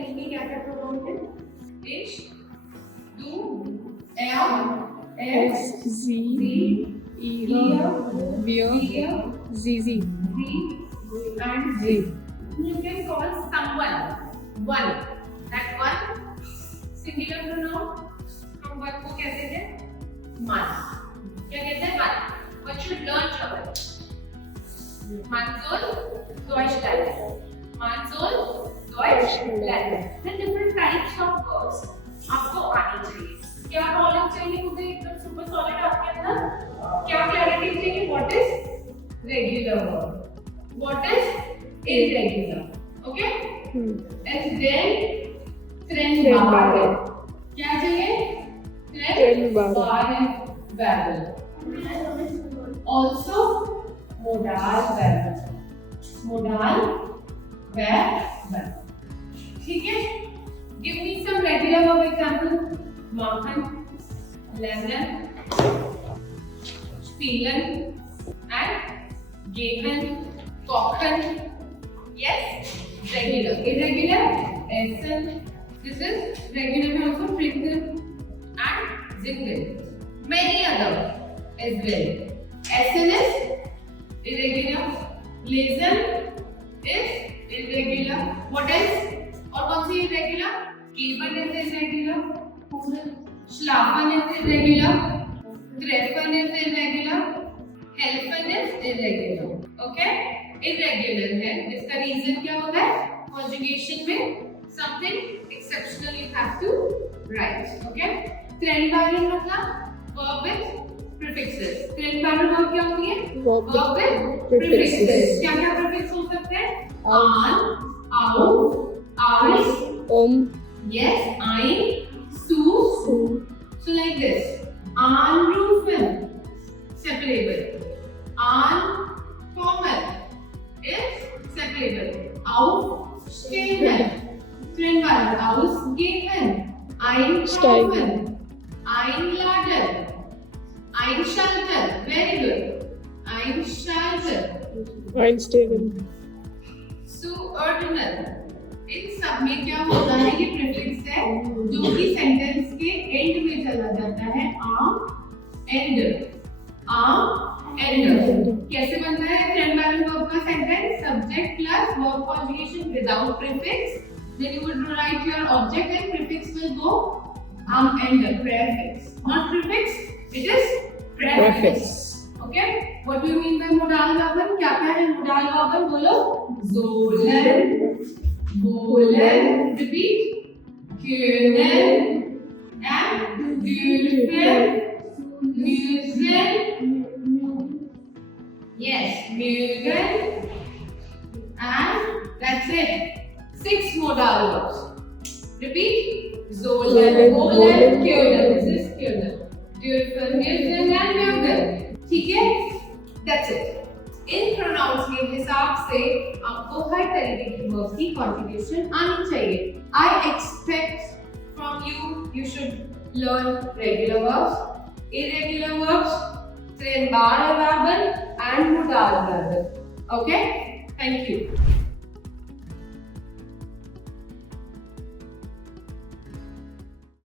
पहले की क्या क्या प्रोनाउन है? इश, du, er, es, sie, ihr, wir, sie, and sie. You can call someone one. That one singular pronoun. हम one को कहते हैं man. क्या कहते हैं man? One should learn from it. Man soll Deutsch lernen. Man soll Deutsch lernen. The different types of verbs आपको आनी चाहिए. क्या नॉलेज चाहिए मुझे एकदम सुपर सॉलिड आपके अंदर? क्या क्लैरिटी चाहिए? What is regular verb? What is irregular? Okay? And then trennbare. क्या चाहिए? Trennbare Verben. Also Modalverben. Modalverben. ठीक है? Give me some regular verb example. Machen, lernen, spielen, and geben, kochen. Yes, regular. Irregular, essen. This is regular में also trinken and singen. Many other as well. Essen is irregular. Lesen is irregular. What else? और कौन सी irregular? Geben is irregular. Schlafen is irregular. Treffen is irregular. Helfen is irregular. Okay? Irregular है. इसका reason क्या होता है? Conjugation में something exceptional you have to write. Okay? Trennbare मतलब verb with prefixes. Trennbare verb क्या होती है? Verb with prefixes. क्या क्या prefix हो सकते हैं? An, au, als, yes, ein, zu. So like this. Anrufen, separable. Ankommen is separable. Aufstehen, trennbare. Ausgehen, einkaufen, einladen, einschalten. Very good. Einschalten. Einsteigen. Zuordnen. इन सब में क्या होता है? ये प्रीफिक्स है जो कि सेंटेंस के एंड में चला जाता है. एंड कैसे बनता है ट्रेनबारे वर्ब का sentence? Subject plus verb conjugation without prefix. Then you will write your object and prefix will go end prefix, not prefix, it is prefix. Okay, what do you mean by modal verb? क्या क्या है modal verb? बोलो. sollen, wollen, repeat, können, and dürfen, müssen, yes, mögen, and that's it. 6 modal verbs. Repeat, sollen, wollen, können. This is können. Dürfen, müssen, and mögen. ठीक है? That's it. In pronounce के हिसाब से आपको हर तरीके की verbs की कॉन्जुगेशन आनी चाहिए. I expect from you should learn regular verbs, irregular verbs, ट्रेनबारे वर्बन एंड मोडाल वर्बन. Okay, thank you.